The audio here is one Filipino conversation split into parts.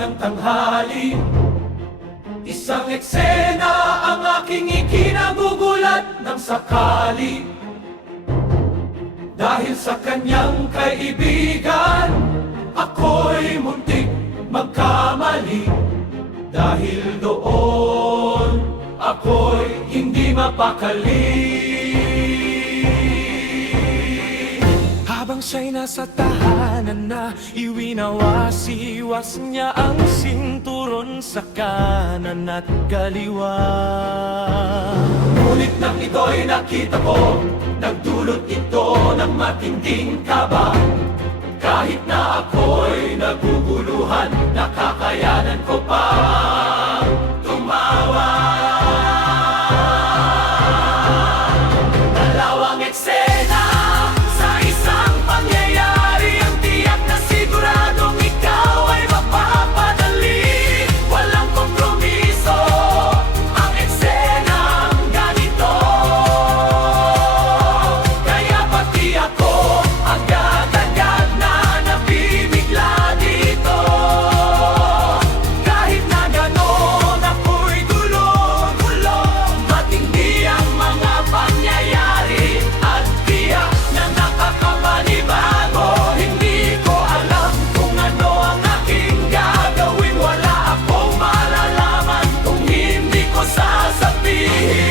ng tanghali. Isang eksena ang aking ikinagugulat ng sakali. Dahil sa kanyang kaibigan, ako'y muntik magkamali. Dahil doon, ako'y hindi mapakali. Habang siya'y nasa tahanan na, iwinawas-iwas niya ang sinturon sa kanan at kaliwa. Ngunit nang ito'y nakita ko, nagdulot ito ng matinding kaba. Kahit na ako'y naguguluhan, nakakayanan ko pa tumawa. Dalawang eksena sa isang pangyayari, ang tiyak na siguradong ikaw ay mapapadali. Walang kompromiso ang eksenang ganito, kaya pati ako agad-agad na nabibigla dito. Kahit na ganon ako'y gulong-gulong, matindi ang mga pangyayari at tiyak na nakakapanibago. Hindi ko alam kung ano ang aking gagawin, wala akong malalaman kung hindi ko sasabihin.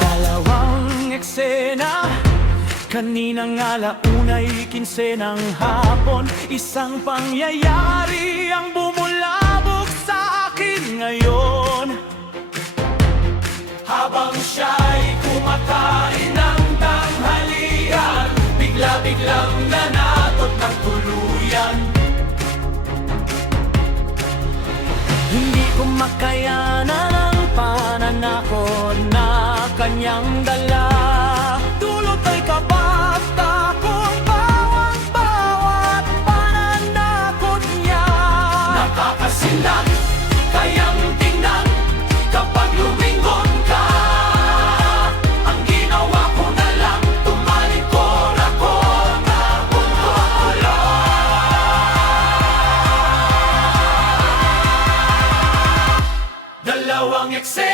Dalawang eksena, kaninang alaunay 15 ng hapon. Isang pangyayari ang bumulabog sa akin ngayon. Habang siya'y kumakain ng tanghalian, bigla-biglang nanatot ng tuluyan. Hindi ko makayanan ang pananakot na kanyang dala. Dulot ay kaba at takot ang bawat pananakot niya. Nakakasindak, kayang tingnan kapag lumingon ka. Ang ginawa ko na lang, tumalikod ako, napunto ako lang. Dalawang eksena